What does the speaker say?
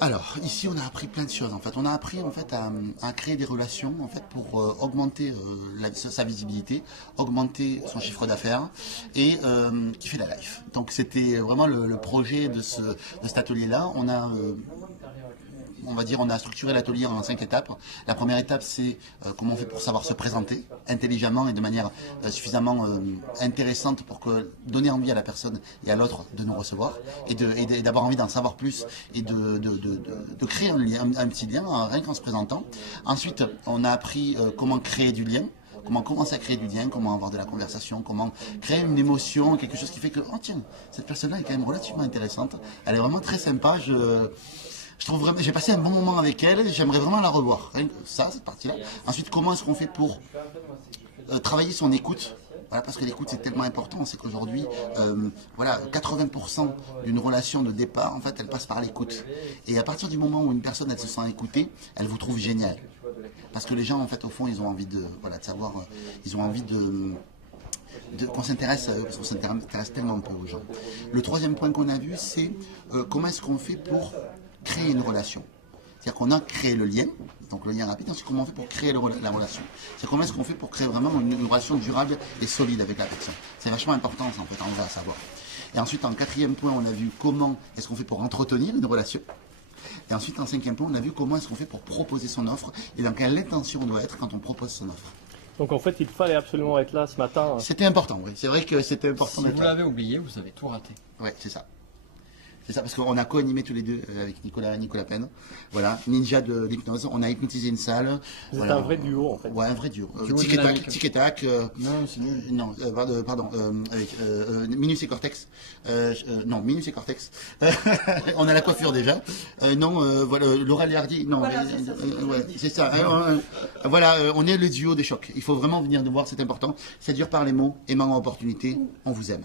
Alors, ici, on a appris plein de choses. En fait, on a appris en fait à créer des relations en fait pour augmenter sa visibilité, augmenter son chiffre d'affaires et kiffer la life. Donc, c'était vraiment le projet de cet atelier-là. On va dire, on a structuré l'atelier en 5 étapes. La première étape, c'est comment on fait pour savoir se présenter intelligemment et de manière suffisamment intéressante pour donner envie à la personne et à l'autre de nous recevoir et d'avoir envie d'en savoir plus et de créer un petit lien rien qu'en se présentant. Ensuite, on a appris comment créer du lien. Comment commencer à créer du lien, comment avoir de la conversation, comment créer une émotion, quelque chose qui fait que, oh tiens, cette personne-là est quand même relativement intéressante. Elle est vraiment très sympa. Je trouve vraiment, j'ai passé un bon moment avec elle, j'aimerais vraiment la revoir. Rien que ça, cette partie-là. Ensuite, comment est-ce qu'on fait pour travailler son écoute? Voilà, parce que l'écoute c'est tellement important, c'est qu'aujourd'hui, voilà, 80% d'une relation de départ, en fait, elle passe par l'écoute. Et à partir du moment où une personne elle se sent écoutée, elle vous trouve génial. Parce que les gens, en fait, au fond, ils ont envie voilà, de savoir, ils ont envie qu'on s'intéresse à eux, parce qu'on s'intéresse tellement peu aux gens. Le troisième point qu'on a vu, c'est comment est-ce qu'on fait pour créer une relation. C'est-à-dire qu'on a créé le lien, donc le lien rapide, ensuite comment on fait pour créer la relation. C'est comment est-ce qu'on fait pour créer vraiment une relation durable et solide avec la personne. C'est vachement important, ça, en fait, on va savoir. Et ensuite, en quatrième point, on a vu comment est-ce qu'on fait pour entretenir une relation. Et ensuite, en cinquième point, on a vu comment est-ce qu'on fait pour proposer son offre et dans quelle intention on doit être quand on propose son offre. Donc en fait, il fallait absolument être là ce matin. C'était important, oui. C'est vrai que c'était important Si d'être vous là. l'avez oublié, vous avez tout raté. Oui, c'est ça. C'est ça, parce qu'on a co-animé tous les deux avec Nicolas Penn. Voilà, ninja de l'hypnose. On a hypnotisé une salle. Vous voilà. êtes un vrai duo en fait. Ouais, un vrai duo. Duo Tic et tac, dynamique. tic et tac. Non, c'est nul. Non, pardon, avec Minus et Cortex. Non, Minus et Cortex. On a la coiffure déjà. Non, voilà, Laurel et Hardy. Non, Voilà, ouais, c'est ça. Voilà, on est le duo des chocs. Il faut vraiment venir nous voir, c'est important. Ça dure par les mots, aimant en opportunité. On vous aime.